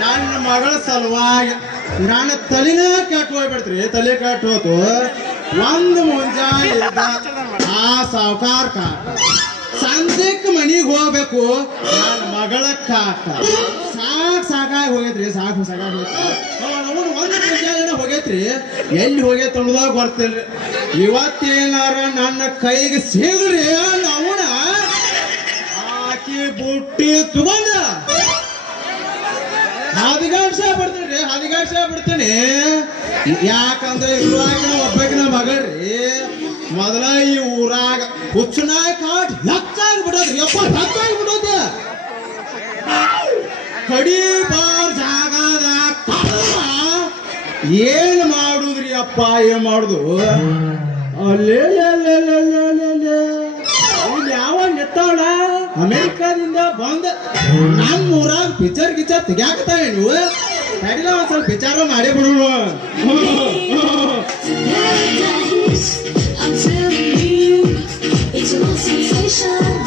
ನನ್ನ ಮಗಳ ಸಲುವಾಗಿ ನನ್ನ ತಲೆನ ಕೆಟ್ಟು ಹೋಗ್ಬಿಡ್ತ್ರಿ ತಲೆ ಕೆಟ್ಟು ಹೋತು ಒಂದು ಮುಂಜಾನೆ ಆ ಸಾವುಕಾರ ಸಂಜೆಕ್ ಮನಿಗೆ ಹೋಗ್ಬೇಕು ನನ್ನ ಮಗಳ ಕಾಕ ಸಾಕ್ ಸಾಕಾಗಿ ಹೋಗೈತ್ರಿ, ಸಾಕು ಸಾಕಾಗಿ ಒಂದು ಮುಂಜಾನೆ ಹೋಗೈತ್ರಿ, ಎಲ್ಲಿ ಹೋಗೈತೆ ಅನ್ನೋದಾಗ ಬರ್ತಿಲ್ರಿ ಇವತ್ತೇನಾರ ನನ್ನ ಕೈಗೆ ಸಿಗ್ರಿ ಅವನ ಆಕಿ ಬುಟ್ಟಿ ತಗೊಂಡ ಹದಿಗಾಡ್ಸ ಬಿಡ್ತೀನಿ ಹದಿಗಾಡ್ಸ ಬಿಡ್ತೀನಿ. ಯಾಕಂದ್ರೆ ಇವಾಗ ಒಬ್ಬಕಿನ ಮಗಳ್ರಿ ಮೊದಲ ಈ ಊರಾಗ ಹುಚ್ಚನಾಯ್ ಕಾಟ್ ಹೆಚ್ಚಾಗಿ ಬಿಡೋದ್ರಿ ಯಪ್ಪ ಹೆಚ್ಚಾಗಿ ಬಿಡೋದು ಕಡಿ ಬಾರ್ ಜಾಗದ ಏನ್ ಮಾಡುದ್ರಿ ಅಪ್ಪ, ಏನ್ ಮಾಡುದು? ಅಲ್ಲೇ ಯಾವ ನಿತ್ತಾಳ ಅಮೆರಿಕಾದಿಂದ ಬಂದ ನಮ್ಮ ಊರಾಗ ಪಿಕ್ಚರ್ ಗಿಚ್ಚರ್ ತೆಗ್ಯಾಕತ್ತಾವೆ ನೀವು ತಡಿಲ ಒಂದ್ ಸ್ವಲ್ಪ ವಿಚಾರ ಮಾಡೇ ಬಿಡು I'm telling you, it's a love sensation.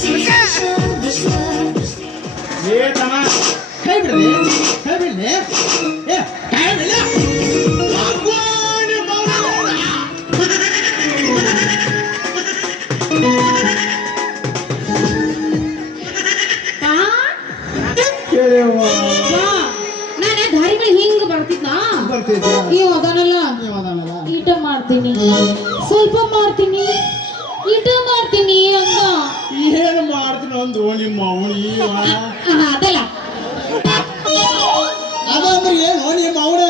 sensation. This love, this love. ಏ ತಮ್ಮ ಕೈ ಬಿಡ್ರಿ ಕೈ ಬಿಡ್ಲಿ ಏ ಕೈ ಬಿಡ್ಲಿ. ನಾನೇ ದಾರಿ ಮೇಲೆ ಹಿಂಗ್ ಬರ್ತಿದ್ನ ಬರ್ತಿದ್ದ ನೀವ್ ಮಾಡ್ತೀನಿ ಸ್ವಲ್ಪ ಮಾಡ್ತೀನಿ ಈಟ ಮಾಡ್ತೀನಿ ಅಂತ ಏನ್ ಮಾಡ್ತೀನಿ ಒಂದು ನಿಮ್ಮ ಅವನಿ ಆ, ಅದಲ್ಲ ಅದಂದ್ರೆ ಏನು ನಿಮ್ಮ ಅವನ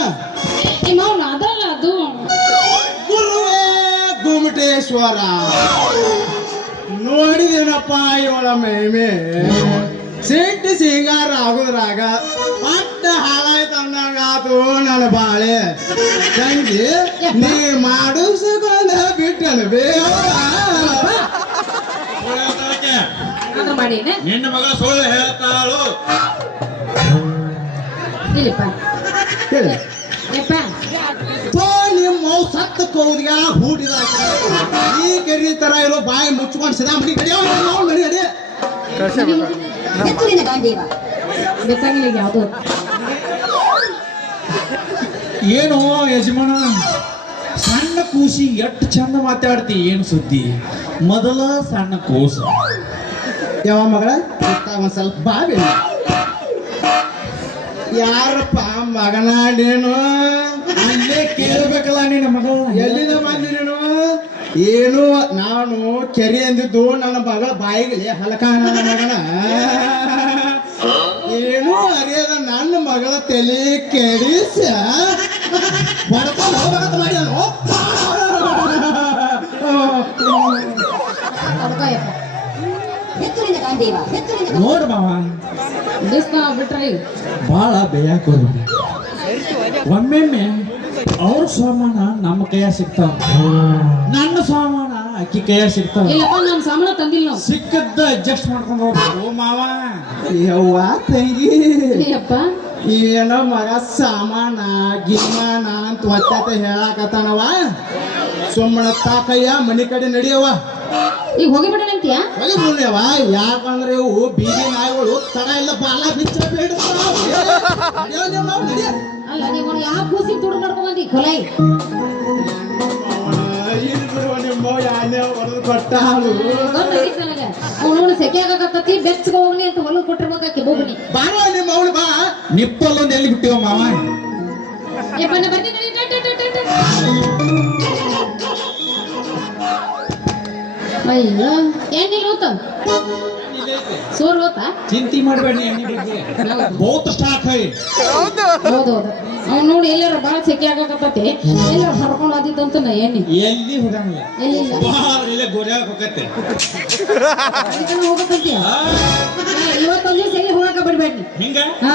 ನಿಮ್ಮ ಅವ್ನ ಅದಲ್ಲ ಅದು ಗುರುವೇ ಗುಮಟೇಶ್ವರ ನೋಡಿದೇನಪ್ಪ ಇವಳ ಮೇಮೆ ಸಿಟ್ಟು ಸಿಂಗಾರ ಆಗೋದ್ರಾಗ ಪಟ್ಟ ಹಾಳಾಯ್ತು ಅಂದಾಗ ಆತು ನನ್ನ ಬಾಳೆ. ತಂಗಿ ನೀ ಮಾಡಿಸ್ಕೊಂಡ ಬಿಟ್ಟನು ನಿನ್ನ ಮಗ ಸುಳ್ಳು ಹೇಳ್ತಾಳು. ಇಲ್ಲಪ್ಪ. ಹೇಳಿ. ಯಪ್ಪ. ಥೋ, ನಿಮ್ಮ ಅವ್ ಸತ್ತ ಕೌದಿಗ ಹೂಡಿದ ಈ ಕೆರಿ ತರ ಇರೋ ಬಾಯಿ ಮುಚ್ಕೊಂಡು ಸದಾ ಮಡಿ ಕಡಿಯೋ ಮಡಿ ಅಡಿ ಎತ್ತಲಿನ ಗಾಂಡೀವ ಬೆತ್ತಂಗಿಲ್ಲ ಯಾವುದು? ಏನು ಯಜಮಾನ? ಸಣ್ಣ ಕೂಸಿ ಎಷ್ಟು ಚಂದ ಮಾತಾಡ್ತಿ ಏನು ಸುದ್ದಿ? ಮೊದಲ ಸಣ್ಣ ಕೂಸು. ಯಾವ ಮಗಳ? ಒಂದ್ ಸ್ವಲ್ಪ ಬಾವಿ ಯಾರಪ್ಪ ಮಗನ ನೀನು ಅಲ್ಲೇ ಕೇಳಬೇಕಲ್ಲ ನಿನ್ನ ಮಗ ಎಲ್ಲಿಂದ ಬಂದಿ ನೀನು ಏನು ನಾನು ಕೆರೆ ಅಂದಿದ್ದು ನನ್ನ ಮಗಳ ಬಾಯಿಗೆ ಹಲಕ ನನ್ನ ಮಗನ. ಏನು ಅರಿಯದ ನನ್ನ ಮಗಳ ತಲೆ ಕೆಡಿಸ. ಬಿಟ್ರಿ ಹೋಗ್ಬೇಕಂತ ಮಾಡ್ಯಾನು ನೋಡ್ ಭಾಳ ಬೇಯಾಕೋದು ಒಮ್ಮೆಮ್ಮೆ ಸಾಮಾನ ನಮ್ಮ ಕೈಯ ಸಿಗ್ತಾವ. ನನ್ನ ಸಾಮಾನ ಅಕ್ಕಿ ಕೈಯ ಸಿಗ್ತಾವ. ಇಲ್ಲಪ್ಪ ನಮ್ಮ ಸಾಮಾನ ತಂದಿಲ್ಲ ನಾವು. ಸಿಕ್ಕದ್ದ ಅಡ್ಜಸ್ಟ್ ಮಾಡ್ಕೊಂಡು ಹೋಗ್ಬೇಕು ಮಾವ. ಯವ್ವ ತಂಗಿ. ಏನೋ ಮಗ ಸಾಮಾನ ಗಿಮಾನ ಅಂತ ಒತ್ತತೆ ಹೇಳಾಕತ್ತಾನವ ಸುಮ್ಮನ ತಾಕಯ್ಯ ಮನೆ ಕಡೆ ನಡಿಯವ ಈಗ ಹೋಗಿಬಿಡೋಣ ಅಂತೀಯ? ಯಾಕಂದ್ರೆ ಇವು ಬೀದಿ ನಾಯಿಗಳು ತಡ ಇಲ್ಲ ಬಾಲ ಬಿಚ್ಚ ಅಲ್ಲ ನೀವು ಯಾವ ಕೂಸಿ ತುಡು ನಡ್ಕೊಂಡ್ ಬಂದಿ ಕೊಲೈ? ಕೊಟ್ಟಾಳು ಗೊತ್ತಾಗಿತ್ತು ನನಗೆ ಅವನು ಸೆಕೆ ಆಗಕತ್ತತಿ ಬೆಚ್ಚಗೆ ಹೋಗ್ಲಿ ಅಂತ ಹೊಲ ಕೊಟ್ಟಿರ್ಬೇಕಾಕಿ ಬೋಗುನಿ ಬಾರೋ ನಿಮ್ಮ ಅವಳು ಬಾ. ನಿಪ್ಪಲ್ಲೊಂದು ಎಲ್ಲಿ ಬಿಟ್ಟಿವ ಮಾವ? ಯಪ್ಪ ನಾ ಬರ್ತೀನಿ. ಅಯ್ಯೋ ಏನಿಲ್ಲ ಹೋತ ಸೋರ್ ಹೋತ ಚಿಂತೆ ಮಾಡಬೇಡಿ ಬಹುತ್ ಸ್ಟಾಕ್ ಹೌದು ಹೌದು. ಅವ್ನು ನೋಡಿ ಎಲ್ಲಾರ ಬಾಳ ಸೆಕೆ ಆಗಕತ್ತತಿ ಎಲ್ಲಾರ ಹರ್ಕೊಂಡು ಆದಿತ್ತಂತ ನಾ ಎಣ್ಣೆ. ಎಲ್ಲಿ ಹೋಗಂಗಿಲ್ಲ. ಹೋಗತ್ತೆ. ಹೋಗಕತ್ತಿ ಇವತ್ತೊಂದ್ ದಿವಸ ಎಲ್ಲಿ ಹೋಗಕ ಬಿಡ್ಬೇಡಿ ಹಿಂಗ? ಹಾ.